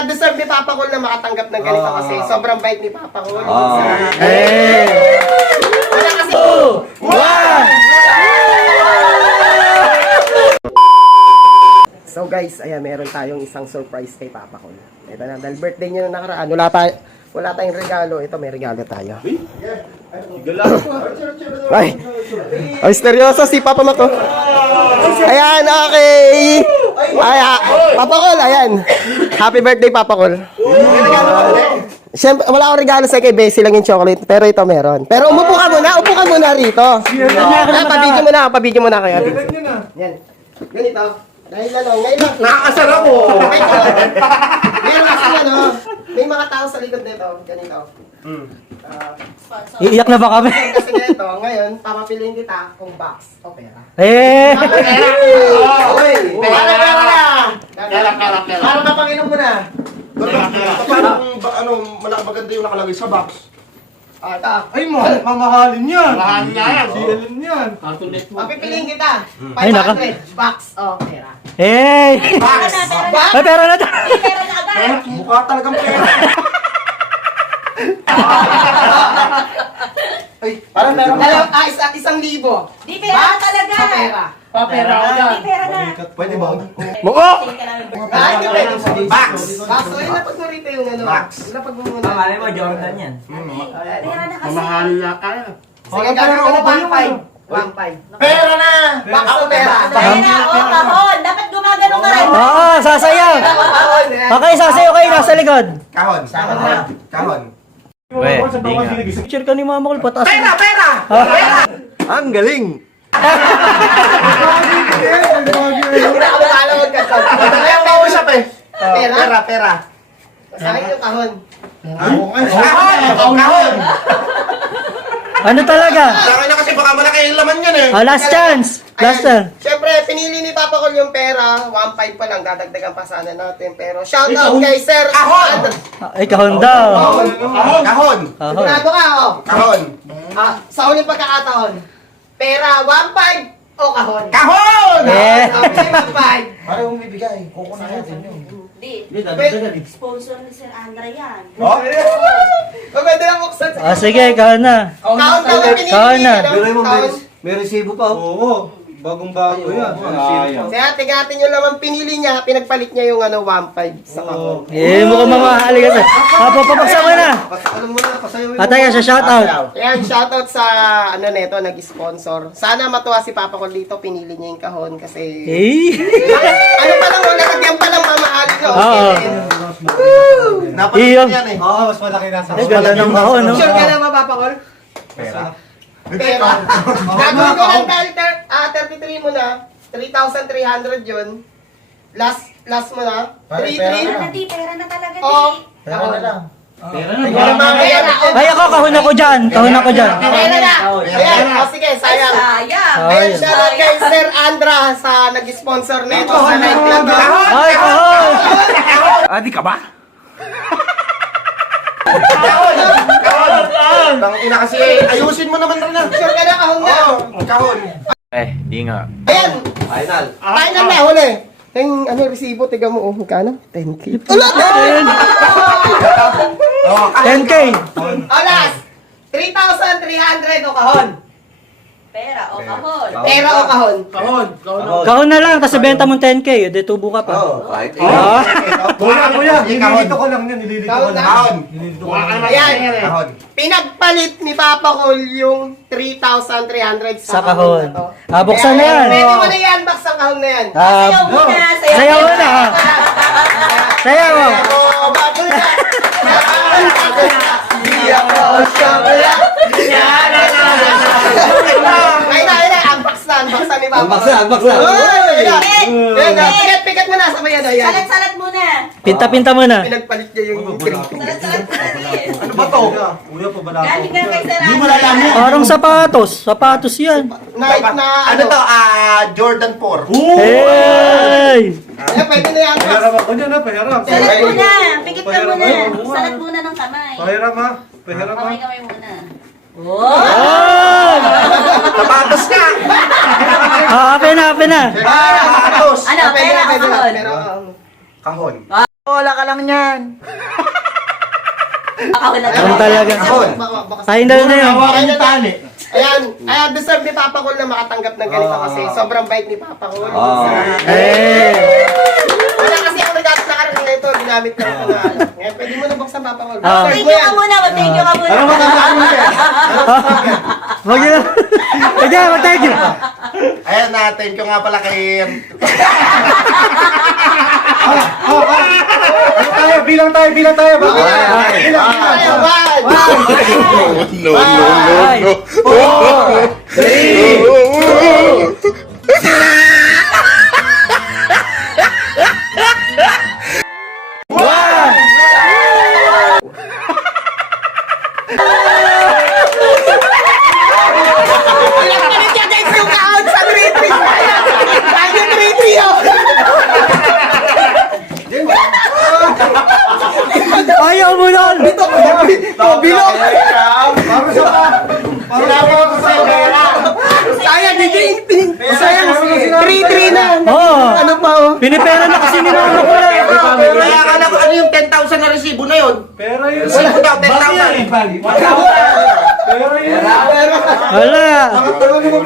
Kaya deserve ni Papa Cool na makatanggap ng ganito kasi sobrang bait ni Papa Cool. Wala kasi... So guys, ayan, meron tayong isang surprise kay Papa Cool. Ito na, dahil birthday niya na nakaraan, wala tayong regalo. Ito, may regalo tayo. Ay, misteryoso si Papa Mako. Ayan, okay. Papa Cool, ayan. Happy birthday, Papa Cool. Siyempre, wala akong regalo sa kay Bessie lang yung chocolate, pero ito meron. Pero upo ka muna rito. Pabidyo mo na kayo. Yan. Ganito. Dahil ngayon Nakakasar ako! Meron kasi may mga tao sa likod nito. Ganito. Iiyak na ba kami? Kasi ganito, ngayon, papapiliin kita kung box o pera. Pera! Para mapanginom mo na. Paano maganda yung nakalagay sa box? Ay, mamahalin yan. Mahalin nga yan. Sialin yan. Papipiliin kita. Ay, naka. 500 box o pera. Box! Ay, pera na tayo. Pera na agad. Mukha talagang pera. Ay, parang meron ka. 1,000. Di pera na talaga. O pera. Papera ako dyan. Di pera na. Pwede ba? Muko! Hindi pwede. Box! Box. O, ilapag mo rito yung Box. Ilapag mo muna. mo, Jordan yan. Pera na kasi. Mamahal na tayo. Sige, gagawin ko na 1,500. Pera na! Box o pera? Pera, kahon. Dapat gumagano ka rin. Oo, sasayaw. Okay, sasayaw kayo nasa likod. Kahon. Kahon. Picture ka ni Mama Cool, pataas. Pera! Ang galing. Pinakamalala magkasal. Kaya pausap eh. Pera? Pera. Sa akin yung kahon. Kahon! Ano talaga? Sa akin na kasi baka malaki yung laman yan eh. Last chance. Last Ayan. chance. Siyempre, pinili ni Papa Cool yung pera. 1,500 pa lang, dadagdagan pa sana natin. Pero shoutout kay Sir Kahon! Ay, kahon daw. Kahon! Sigurado ka, Kahon! sa uling pagkakataon, pera, 1,500 o kahon? Kahon! Okay, 1,500. Para yung bibigay, kukunin natin yun. Di. Sponsor ni Sir Andra yan. Maganda lang buksan sa Sige, kahon na. kahon daw ang pinili Kahon na. Kahon. May resibo pa. Oo. Bagong-bago yan. Kaya tingnan nyo lang ang pinili niya, pinagpalit niya yung 1,500 sa kahon. Mukhang mamahali kasi. Papapaksa mo na. Alam mo na, pasayawin mo. Atay, sa shoutout. Ayan, shoutout sa neto, nag-sponsor. Sana matuwa si Papa Cool dito, pinili niya yung kahon kasi... Ano pa lang, lagyan pa lang mamahalin nyo. Oo. Napalit Iyo. yan eh. Oo, mas malaki nasa. Ay, ganda ng kahon, no? Sure ka na ba, Papa Cool? Pera. Pera. Gagawin ko lang dahil 33 mo na, 3,300 yun. Last mo na, 3,300. Pera na, di. Pera na talaga, di. Oh, Pera na lang. Pera. Ay, ako, kahon ako dyan. Kahon ako dyan. Pera na. Ayan, sige, sayang. Sayang. Ayan, shoutout kay Sir Andra sa nag-sponsor nito sa night club. Ay, kahon! Adi ka ba? Tang ina kasi, ayusin mo naman rin na. Sure ka na, kahon na. Kahon. Di nga. Ayan, Final. final na, huli. Yung resibo, tiga mo, magkano? 10K. 10K. Alas, 3,300 o kahon. Pera o kahon. Pera o kahon. Kahon na lang, tapos benta mo 10K. Edi tubo ka pa. Kahit Kuya, nililito ko lang yan. Nililito ko lang. Kahon. Nililito ko lang. Ayan, Kahon. pinagpalit ni Papa Cool yung 3,300 Sa sa kahon. na to. Buksan na yan. Pwede mo na yan, box ang kahon na yan. Sayaw muna. Sayaw mo na. Sayaw mo. Bago na. Di ako sabla. Ay na, unbox na ni Papa. Unbox na. Pikat mo na, sabay yan. Ayan. Salat-salat muna. Pinta-pinta mo na. Pinagpalit niya yung 3,000. Salat-salat muna. Ano ba to? Kuya, pabalako. Galing ka kay Sir Hindi mo Andra. alam yan. Parang sapatos. Sapatos yan. Night na Ano to? Jordan 4. Hey! Ayan, pwede na yan. Pahiram ako dyan ha, pahiram. Salat muna. Pikit ka Pahiram muna. ha. Salat muna ng kamay. Pahiram ha. Pahiram ha. Kamay-kamay muna. Oh! Oh! Sapatos ka! Happy na, happy na. Sapatos! Ano, pera o kahon? Pero, Kahon. Wala ka lang yan. Ano talaga? Final na yun. Hawakan yung tali. Ayan, deserve ni Papa Cool na makatanggap ng ganito kasi sobrang bait ni Papa Cool. Wala kasi ako nagkakaroon na ito, ginamit ko na. Ngayon, pwede mo na buksan Papa Cool. Thank you ka muna, thank you ka muna. Ano masasabi mo siya? Wag yun. Thank you. Ayan na, thank you nga pala kay... Bilang tayo. Bakit? Ayaw mo nun! Bilog! Sinabi ko sa'yo, Bera. Sayang, DJ! Sayang, 3-3 na! Oo. Ano pa oh? Pinipera na kasi ni mama ko eh. Kaya akala ko ano yung 10,000 na resibo na yun? Pero yun. Resibo daw, 10,000. Pero yun. Wala. Bakit naman mo